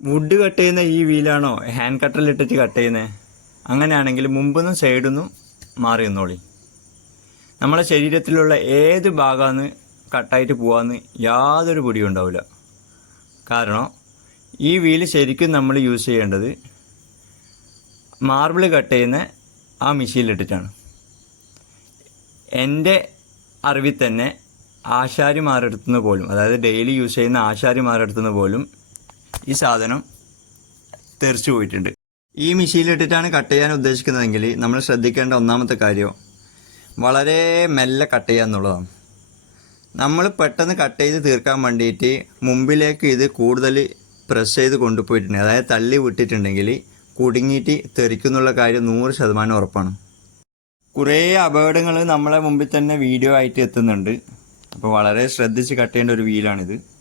Would cut ചെയ്യുന്ന ഈ വീലാണോ hand കട്ടറിലിട്ടിട്ട് cut ചെയ്യുന്നത് അങ്ങനെയാണെങ്കിൽ മുമ്പൊന്നും സൈഡൊന്നും മാറി നിന്നോളി. നമ്മളെ ശരീരത്തിലുള്ള ഏത് ഭാഗമാണ് കട്ടായിട്ട് പോകാമെന്ന് യാതൊരു പിടിയും ഉണ്ടാവില്ല കാരണം ഈ വീൽ ശരിക്കും നമ്മൾ യൂസ് ചെയ്യേണ്ടത് മാർബിൾ കട്ട് ചെയ്യുന്ന ആ മെഷീനിലിട്ടിട്ടാണ് എന്റെ അറിവിൽ തന്നെ ആശാരിമാരെടുത്തുനിന്ന് പോലും അതായത് ഡെയിലി യൂസ് ചെയ്യുന്ന ആശാരിമാരെടുത്തുനിന്ന് പോലും ഈ സാധനം തെറിച്ചു പോയിട്ടുണ്ട്. ഈ മെഷീനിലിട്ടിട്ടാണ് കട്ട് ചെയ്യാൻ ഉദ്ദേശിക്കുന്നതെങ്കിൽ നമ്മൾ ശ്രദ്ധിക്കേണ്ട ഒന്നാമത്തെ കാര്യം വളരെ മെല്ലെ കട്ട് ചെയ്യുക എന്നുള്ളതാണ്. നമ്മൾ പെട്ടെന്ന് കട്ട് ചെയ്ത് തീർക്കാൻ വേണ്ടിയിട്ട് മുമ്പിലേക്ക് ഇത് കൂടുതൽ പ്രസ് ചെയ്ത് കൊണ്ടുപോയിട്ടുണ്ട്. അതായത് തള്ളി വിട്ടിട്ടുണ്ടെങ്കിൽ കുടുങ്ങിയിട്ട് തെറിക്കുന്നുള്ള കാര്യം നൂറ് ശതമാനം ഉറപ്പാണ്. കുറേ അപകടങ്ങൾ നമ്മളെ മുമ്പിൽ തന്നെ വീഡിയോ ആയിട്ട് എത്തുന്നുണ്ട്. അപ്പോൾ വളരെ ശ്രദ്ധിച്ച് കട്ട് ചെയ്യേണ്ട ഒരു വീലാണിത്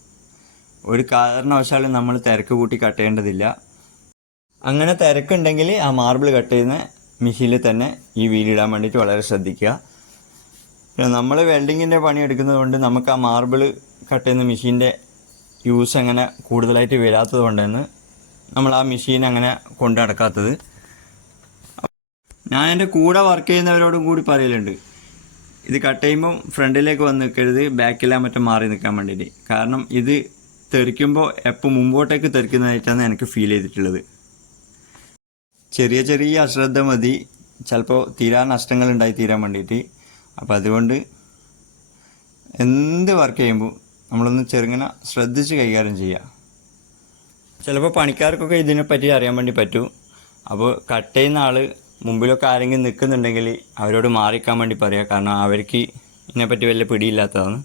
ഒരു കാരണവശാലും നമ്മൾ തിരക്ക് കൂട്ടി കട്ട് ചെയ്യേണ്ടതില്ല അങ്ങനെ തിരക്കുണ്ടെങ്കിൽ ആ മാർബിൾ കട്ട് ചെയ്യുന്ന മെഷീനിൽ തന്നെ ഈ വീലിടാൻ വേണ്ടിയിട്ട് വളരെ ശ്രദ്ധിക്കുക. പിന്നെ നമ്മൾ വെൽഡിങ്ങിന്റെ പണി എടുക്കുന്നത് കൊണ്ട് നമുക്ക് ആ മാർബിൾ കട്ട് ചെയ്യുന്ന മെഷീന്റെ യൂസ് അങ്ങനെ കൂടുതലായിട്ട് വരാത്തത് കൊണ്ടാണ് നമ്മൾ ആ മെഷീൻ അങ്ങനെ കൊണ്ടു നടക്കാത്തത്. ഞാൻ എന്റെ കൂടെ വർക്ക് ചെയ്യുന്നവരോടും കൂടി പറയലുണ്ട്. ഇത് കട്ട് ചെയ്യുമ്പോൾ ഫ്രണ്ടിലേക്ക് വന്ന് നിൽക്കരുത് ബാക്കിലാൻ മറ്റും മാറി നിൽക്കാൻ വേണ്ടിയിട്ട്. കാരണം ഇത് തെറിക്കുമ്പോൾ എപ്പോൾ മുമ്പോട്ടേക്ക് തെറിക്കുന്നതായിട്ടാണ് എനിക്ക് ഫീൽ ചെയ്തിട്ടുള്ളത്. ചെറിയ ചെറിയ അശ്രദ്ധ മതി. ചിലപ്പോൾ തീരാ നഷ്ടങ്ങൾ ഉണ്ടായി തീരാൻ വേണ്ടിയിട്ട് അപ്പോൾ അതുകൊണ്ട് എന്ത് വർക്ക് ചെയ്യുമ്പോൾ നമ്മളൊന്ന് ചെറുങ്ങനെ ശ്രദ്ധിച്ച് കൈകാര്യം ചെയ്യുക ചിലപ്പോൾ പണിക്കാർക്കൊക്കെ ഇതിനെപ്പറ്റി അറിയാൻ വേണ്ടി പറ്റൂ. അപ്പോൾ കട്ട് ചെയ്യുന്ന ആൾ മുമ്പിലൊക്കെ ആരെങ്കിലും നിൽക്കുന്നുണ്ടെങ്കിൽ അവരോട് മാറിക്കാൻ വേണ്ടി പറയുക കാരണം അവർക്ക് ഇതിനെപ്പറ്റി വലിയ പിടിയില്ലാത്തതാണ്.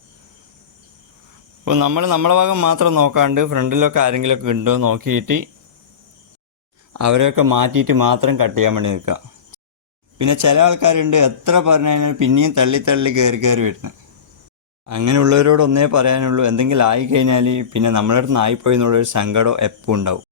അപ്പോൾ നമ്മൾ നമ്മുടെ ഭാഗം മാത്രം നോക്കാണ്ട് ഫ്രണ്ടിലൊക്കെ ആരെങ്കിലുമൊക്കെ ഉണ്ടോ നോക്കിയിട്ട് അവരെയൊക്കെ മാറ്റിയിട്ട് മാത്രം കട്ട് ചെയ്യാൻ വേണ്ടി നിൽക്കുക. പിന്നെ ചില ആൾക്കാരുണ്ട് എത്ര പറഞ്ഞാലും പിന്നെയും തള്ളി തള്ളി കയറി കയറി വരുന്നത്. അങ്ങനെയുള്ളവരോട് ഒന്നേ പറയാനുള്ളൂ. എന്തെങ്കിലും ആയിക്കഴിഞ്ഞാൽ പിന്നെ നമ്മളടുത്ത് നിന്ന് ആയിപ്പോയി എന്നുള്ളൊരു സങ്കടം എപ്പോൾ ഉണ്ടാവും.